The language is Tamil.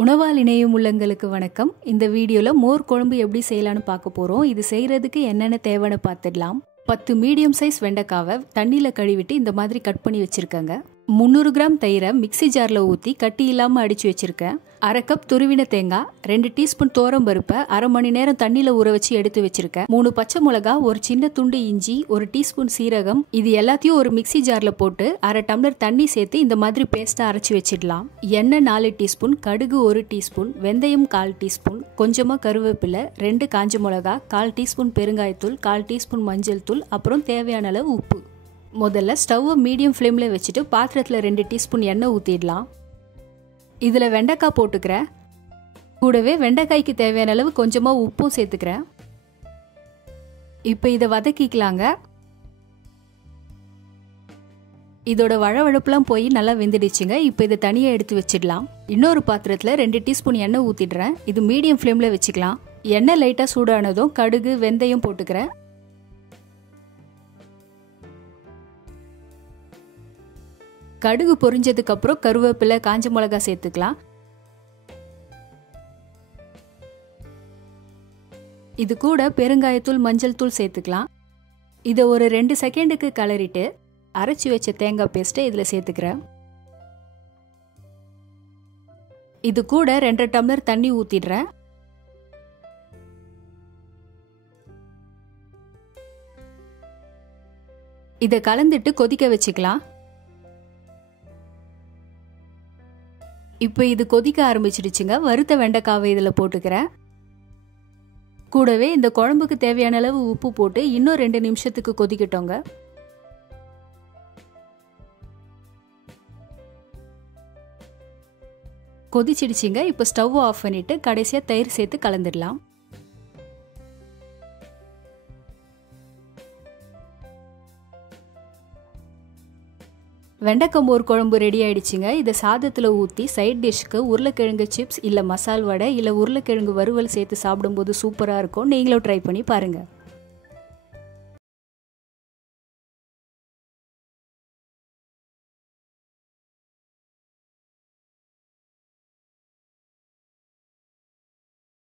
உணவால் இணையும் உள்ளங்களுக்கு வணக்கம். இந்த வீடியோல மோர் குழம்பு எப்படி செய்யலாம்னு பார்க்க போறோம். இது செய்யறதுக்கு என்னென்ன தேவைன்னு பார்த்துடலாம். 10 மீடியம் சைஸ் வெண்டைக்காவை தண்ணியில கழுவிட்டு இந்த மாதிரி கட் பண்ணி வச்சிருக்கேங்க. 300 கிராம் தயிரை மிக்சி ஜார்ல ஊற்றி கட்டி இல்லாமல் அடிச்சு வச்சிருக்கேன். 1/2 கப் துருவின தேங்காய், 2 டீஸ்பூன் தோரம் பருப்பை 1/2 மணி நேரம் தண்ணியில ஊற வச்சு எடுத்து வச்சிருக்கேன். 3 பச்சை மிளகா, ஒரு சின்ன துண்டு இஞ்சி, 1 டீஸ்பூன் சீரகம், இது எல்லாத்தையும் ஒரு மிக்சி ஜார்ல போட்டு 1/2 டம்ளர் தண்ணி சேர்த்து இந்த மாதிரி பேஸ்டா அரைச்சி வச்சிடலாம். எண்ணெய் 4 டீஸ்பூன், கடுகு 1 டீஸ்பூன், வெந்தயம் 1/4 டீஸ்பூன், கொஞ்சமா கருவேப்பிலை, 2 காஞ்ச மிளகா, 1/4 டீஸ்பூன் பெருங்காயத்தூள், 1/4 டீஸ்பூன் மஞ்சள் தூள், அப்புறம் தேவையான அளவு உப்பு. முதல்ல ஸ்டவ்வை மீடியம் ஃப்ளேமில் வச்சுட்டு பாத்திரத்தில் 2 டீஸ்பூன் எண்ணெய் ஊற்றிடலாம். இதில் வெண்டைக்காய் போட்டுக்கிறேன். கூடவே வெண்டைக்காய்க்கு தேவையான அளவு கொஞ்சமாக உப்பும் சேர்த்துக்கிறேன். இப்போ இதை வதக்கிக்கலாங்க. இதோட வழவழப்புலாம் போய் நல்லா வெந்துடுச்சுங்க. இப்போ இதை தனியாக எடுத்து வச்சிடலாம். இன்னொரு பாத்திரத்தில் 2 டீஸ்பூன் எண்ணெய் ஊற்றிடுறேன். இது மீடியம் ஃப்ளேமில் வச்சுக்கலாம். எண்ணெய் லைட்டாக சூடானதும் கடுகு வெந்தயம் போட்டுக்கிறேன். கடுகு பொரிஞ்சதுக்கு அப்புறம் கருவேப்பிலை, காஞ்ச மிளகா சேர்த்துக்கலாம். இது கூட பெருங்காயத்தூள், மஞ்சள் தூள் சேர்த்துக்கலாம். இதை ஒரு 2 செகண்டுக்கு கலரிட்டு அரைச்சி வச்ச தேங்காய் பேஸ்ட்டை இதில் சேர்த்துக்கிறேன். இது கூட 2 டம்ளர் தண்ணி ஊற்றிடுறேன். இதை கலந்துட்டு கொதிக்க வச்சுக்கலாம். இப்போ இது கொதிக்க ஆரம்பிச்சிடுச்சுங்க. வறுத்த வெண்டைக்காவை இதில் போட்டுக்கிறேன். கூடவே இந்த குழம்புக்கு தேவையான அளவு உப்பு போட்டு இன்னும் 2 நிமிஷத்துக்கு கொதிக்கட்டோங்க. கொதிச்சிடுச்சிங்க. இப்போ ஸ்டவ் ஆஃப் பண்ணிட்டு கடைசியாக தயிர் சேர்த்து கலந்துடலாம். வெண்டைக்காய் மோர் குழம்பு ரெடி ஆயிடுச்சுங்க. இதை சாதத்தில் ஊற்றி சைட் டிஷ்க்கு உருளைக்கிழங்கு சிப்ஸ் இல்லை மசால் வடை இல்லை உருளைக்கிழங்கு வறுவல் சேர்த்து சாப்பிடும்போது சூப்பராக இருக்கும். நீங்களும் ட்ரை பண்ணி பாருங்கள்.